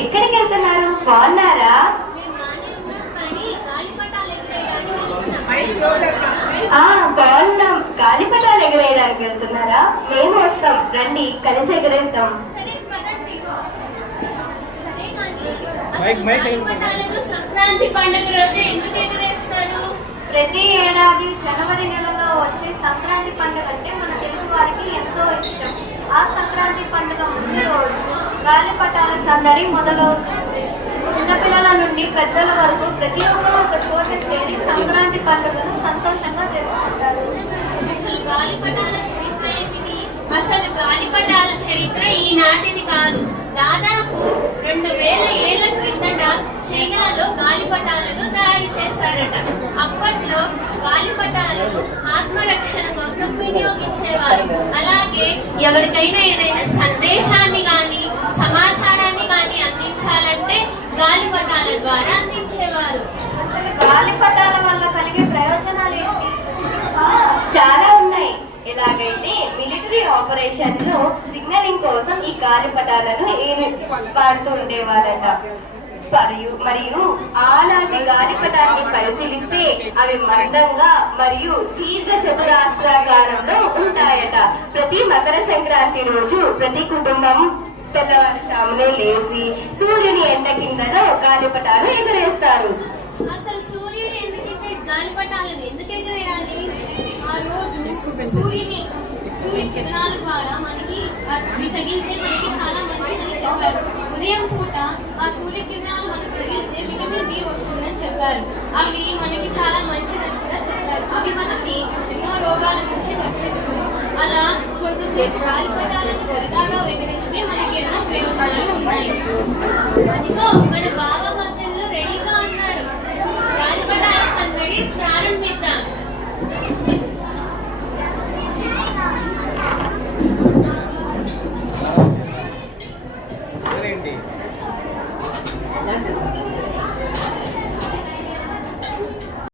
ఎక్కడికి వెళ్తున్నారు బాగున్నారా? ఆ బాగున్నాం. గాలిపటాలు ఎగరేయడానికి వెళ్తున్నారా? మేము వస్తాం. రండి కలిసి ఎగరేద్దాం. సంక్రాంతి పండుగ రోజు ఎందుకు ఎగరేస్తారు ప్రతి ఏడాది జనవరి నెలలో వచ్చే సంక్రాంతి పండుగ అంటే మన తెలుగు వారికి ఎంతో ఇష్టం ఆ సంక్రాంతి పండుగ ముందు రోజు గాలిపటాల సందడి మొదలవుతుంది చిన్నపిల్లల నుండి పెద్దల వరకు ప్రతి ఒక్కరూ ఒక చోట చేరి సంక్రాంతి పండుగను సంతోషంగా జరుపుకుంటారు. అసలు గాలిపటాల చరిత్ర ఏమిటి? అసలు గాలిపటాల చరిత్ర ఈనాటిది కాదు. దాదాపు రెండు వేల ఏళ్ళ క్రిందట చైనాలో గాలిపటాలను తయారు చేశారట. అప్పట్లో గాలిపటాలను ఆత్మరక్షణ కోసం వినియోగించేవారు. అలాగే ఎవరికైనా ఏదైనా సందేశాన్ని కానీ సమాజం గాని అందించాలంటే గాలిపటాల ద్వారా అందించేవారు అసలు గాలిపటాల వల్ల కలిగే ప్రయోజనాలు ఏంటి ఆ, చాలా ఉన్నాయి ఎలాగైతే మిలిటరీ ఆపరేషన్లో సిగ్నలింగ్ కోసం ఈ గాలిపటాలను వాడుతూ ఉండేవారట మరియు మరియు ఆనాటి గాలిపటాన్ని పరిశీలిస్తే అవి మందంగా మరియు దీర్ఘ చతురాస్రాకారంలో ఉంటాయట. ప్రతి మకర సంక్రాంతి రోజు ప్రతి కుటుంబం తెల్లవారుజామునే లేచి సూర్యుని ఎండ కిందలో గాలిపటాలు ఎగరేస్తారు. అసలు సూర్యుని ఎందుకైతే గాలిపటాలను ఎందుకు ఎగరేయాలి? ఆ రోజు సూర్యుని సూర్య కిరణాల ద్వారా మనకి తగిలితే మనకి చాలా మంచిదని చెప్పారు. ఉదయం పూట ఆ సూర్యకిరణాలు మనకు తగిలితే విటమిన్ డి వస్తుందని చెప్పారు. అవి మనకి చాలా మంచిదని కూడా చెప్పారు. అవి మనల్ని ఎన్నో రోగాల నుంచి రక్షిస్తుంది. అలా కొంతసేపు గాలిపటాలని సరదాగా ఎగరేస్తే మనకి ఎన్నో ప్రయోజనాలు ఉన్నాయి. అదిగో మన బాబా ഞാൻ